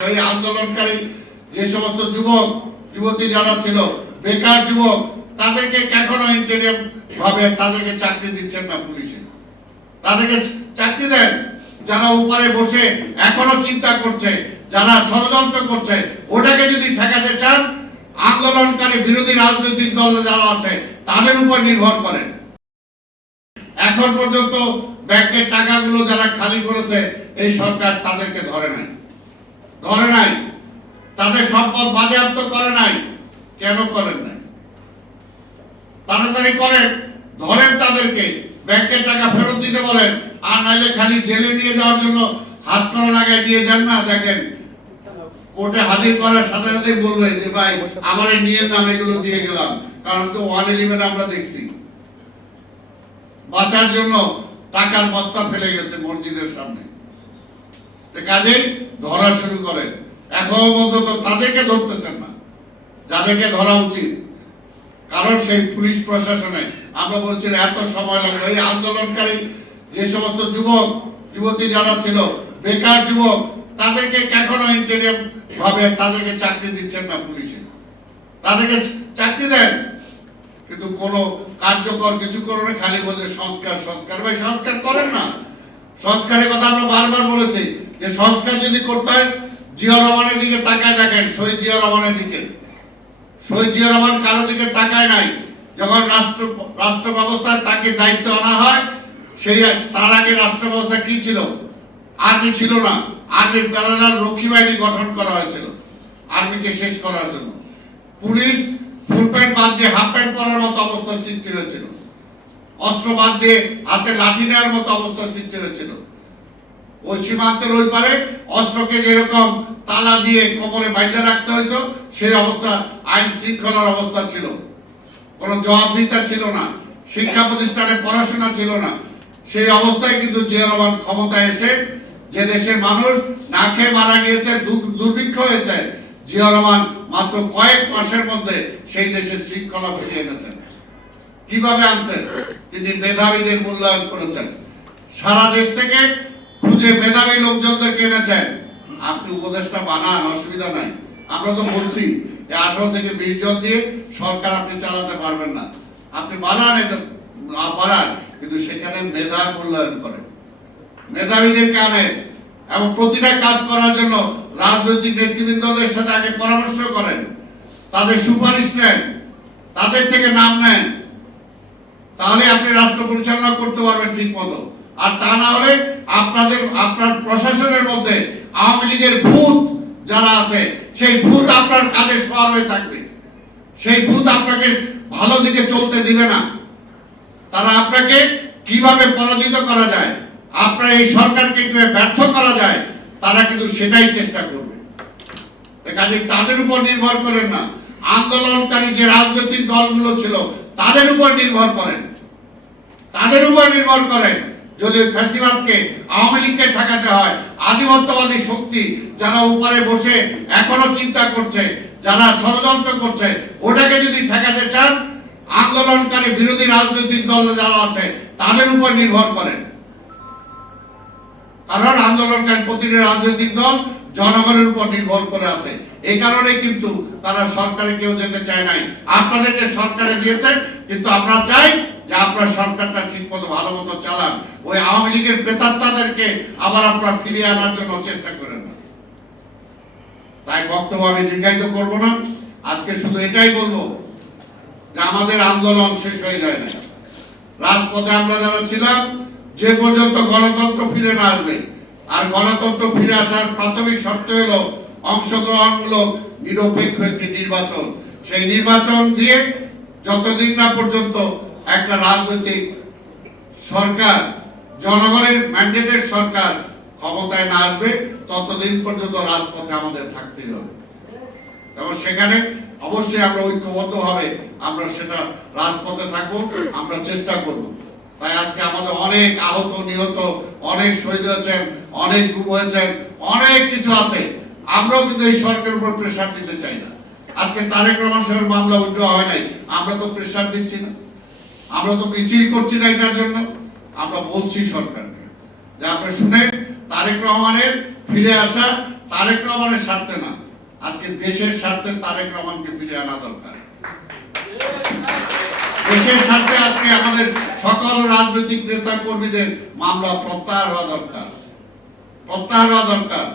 এই আন্দোলনকারী যে সমস্ত যুবক যুবতী যারা ছিল, বেকার যুবক, তাদেরকে এখনো ইন্টারিয়াম ভাবে তাদেরকে চাকরি দিচ্ছেন না পুলিশে। তাদেরকে চাকরি দেন। যারা উপরে বসে এখনো চিন্তা করছে, যারা ষড়যন্ত্র করছে, ওটাকে যদি ঠেকাতে চান, আন্দোলনকারী বিরোধী রাজনৈতিক দল যারা আছে তাদের উপর নির্ভর করেন। এখন পর্যন্ত ব্যাংকের টাকাগুলো যারা খালি করেছে এই সরকার তাদেরকে ধরে নাই, তাদের সম্পদ বাজেয়াপ্ত করে নাই। কেন করেন নাই? তাড়াতাড়ি করেন, ধরেন তাদেরকে, ব্যাংকের টাকা ফেরত দিতে বলেন। আর নাইলে খালি জেলে নিয়ে যাওয়ার জন্য হাত করা লাগায় দিয়ে যান না। দেখেন কোর্টে হাজির করার সাথে সাথে বলবে যে ভাই আমার এই নিয়ে নাম এগুলো দিয়ে গেলাম, কারণ তো 111 আমরা দেখছি বাঁচার জন্য টাকার বস্তা ফেলে গেছে মসজিদের সামনে। কাজেই ধরা শুরু করেন। এখন পর্যন্ত তাদেরকে ধরতেছেন না যাদেরকে ধরা উচিত, কারণ সেই পুলিশ প্রশাসনে আমরা বলছি এত সময় লাগলো। এই আন্দোলনকারী যে সমস্ত যুবক যুবতী যারা ছিল, বেকার যুবক, তাদেরকে এখনো ইন্টারিয়াম ভাবে তাদেরকে চাকরি দিচ্ছেন না পুলিশে। তাদেরকে চাকরি দেন, কিন্তু কোনো কার্যকর কিছু করবে, খালি বলছে সংস্কার সংস্কার। ভাই সংস্কার করেন না। সংস্কারের কথা আমরা বারবার বলেছি যে সংস্কার যদি করতে হয় জিয়া রহমানের দিকে তাকায় দেখেন, শহীদ জিয়া রহমানের দিকে। শহীদ জিয়া রহমান কারো দিকে তাকায় নাই। যখন রাষ্ট্র ব্যবস্থায় তাকে দায়িত্ব আনা হয়, সেই তার আগে রাষ্ট্র ব্যবস্থা কি ছিল? আর্মি ছিল না। আর্মির প্যারালাল রক্ষী বাহিনী গঠন করা হয়েছিল আর্মিকে শেষ করার জন্য। পুলিশ ফুল প্যান্ট বাদ দিয়ে হাফ প্যান্ট পরার মতো অবস্থা সৃষ্টি হয়েছিল। অস্ত্র বাদ দিয়ে হাতে লাঠি নেওয়ার মতো অবস্থা সৃষ্টি হয়েছিল। ওই সীমান্তের ওই পারে অস্ত্রকে যেরকম তালা দিয়ে কোমরে বাইরে রাখতে হইতো, সেই অবস্থা আইন শৃঙ্খলার অবস্থা ছিল। কোনো জবাবদিহিতা ছিল না, শিক্ষা প্রতিষ্ঠানে পড়াশোনা ছিল না। সেই অবস্থায় কিন্তু জিয়া রহমান ক্ষমতায় এসে যে দেশের মানুষ না খেয়ে মারা গিয়েছে, দুর্ভিক্ষ হয়েছে, জিয়া রহমান মাত্র কয়েক মাসের মধ্যে সেই দেশের শৃঙ্খলা ফিরিয়ে এনেছেন। কিভাবে আনছেন? তিনি মেধাবীদের মূল্যায়ন করেছেন। সারা দেশ থেকে খুঁজে মেধাবী লোকজনদেরকে এনেছেন। আপনি উপদেষ্টা বানান, অসুবিধা নাই। আমরা তো বলছি 18 থেকে 20 জন দিয়ে সরকার আপনি চালাতে পারবেন না। আপনি বানান, কিন্তু সেখানে মেধা মূল্যায়ন করেন, মেধাবীদেরকে আনেন এবং প্রতিটা কাজ করার জন্য রাজনৈতিক নেতৃবৃন্দদের সাথে আগে পরামর্শ করেন, তাদের সুপারিশ নেন, তাদের থেকে নাম নেন। তাহলে আপনি রাষ্ট্র পরিচালনা করতে পারবেন ঠিক মতো। আর তা না হলে আপনার প্রশাসনের মধ্যে আওয়ামী লীগের ভূত যারা আছে, সেই ভূত আপনার কাঁধে সওয়ার হয়ে থাকবে। সেই ভূত আপনাকে ভালো দিকে চলতে দিবে না। তারা আপনাকে কিভাবে পরাজিত করা যায়, আপনার এই সরকারকে কিভাবে ব্যর্থ করা যায়, তারা কিন্তু সেটাই চেষ্টা করবে। কাজে তাদের উপর নির্ভর করেন না। আন্দোলনকারী যে রাজনৈতিক দলগুলো ছিল তাদের উপর নির্ভর করেন, তাদের উপর নির্ভর করেন। যদি ফ্যাসিবাদকে, আওয়ামী লীগকে ঠেকাতে হয়, আধিপত্যবাদী শক্তি যারা উপরে বসে এখনো চিন্তা করছে, যারা ষড়যন্ত্র করছে, ওটাকে যদি ঠেকাতে চান, আন্দোলনকারী বিরোধী রাজনৈতিক দল যারা আছে তাদের উপর নির্ভর করেন। কারণ আন্দোলনকারী প্রতিটি রাজনৈতিক দল জনগণের উপর নির্ভর করে আছে। এই কারণে কিন্তু তারা সরকারে কেউ যেতে চায় নাই। আপনাদেরকে সরকারে দিয়েছে, কিন্তু আমরা চাই যে আপনার সরকারটা ঠিক মতো ভালো মতো চালান। ওই আওয়ামী লীগের প্রেতাত্মাদেরকে আবার আপনারা ফিরিয়ে আনার জন্য চেষ্টা করেন না। তাই বক্তব্য আমি দীর্ঘায়িত করবো না। আজকে শুধু এটাই বলবো যে আমাদের আন্দোলন শেষ হয়ে যায় না। রাজপথে আমরা যারা ছিলাম, যে পর্যন্ত গণতন্ত্র ফিরে না আসবে, আর গণতন্ত্র ফিরে আসার প্রাথমিক শর্ত হলো অংশগ্রহণমূলক নিরপেক্ষ একটি নির্বাচন। সেই নির্বাচন দিয়ে যতদিন না পর্যন্ত একটা রাজনৈতিক সরকার, জনগণের ম্যান্ডেটের সরকার ক্ষমতায় না আসবে, ততদিন পর্যন্ত রাজপথে আমাদের থাকতেই হবে। এবং সেখানে অবশ্যই আমরা ঐক্যবদ্ধভাবে আমরা সেটা রাজপথে থাকবো, আমরা চেষ্টা করব। তাই আজকে আমাদের অনেক আহত নিহত, অনেক শহীদ হয়েছেন, অনেক গুম হয়েছেন, অনেক কিছু আছে। আমরাও কিন্তু এই সরকারের উপর প্রেশার দিতে চাই না। আজকে তারেক রহমান সাহেবের মামলা উঠে হয় নাই, আমরা তো প্রেশার দিচ্ছি না, আমরা তো মিছিল করছি না এটার জন্য। আমরা বলছি সরকারকে যে আপনি শুনেন, তারেক রহমানের ফিরে আসা, তারেক রহমানের স্বার্থে না, আজকে দেশের স্বার্থে তারেক রহমানকে ফিরে আনা দরকার। দেশের স্বার্থে আজকে আমাদের সকল রাজনৈতিক নেতা কর্মীদের মামলা প্রত্যাহার হওয়া দরকার, প্রত্যাহার হওয়া দরকার।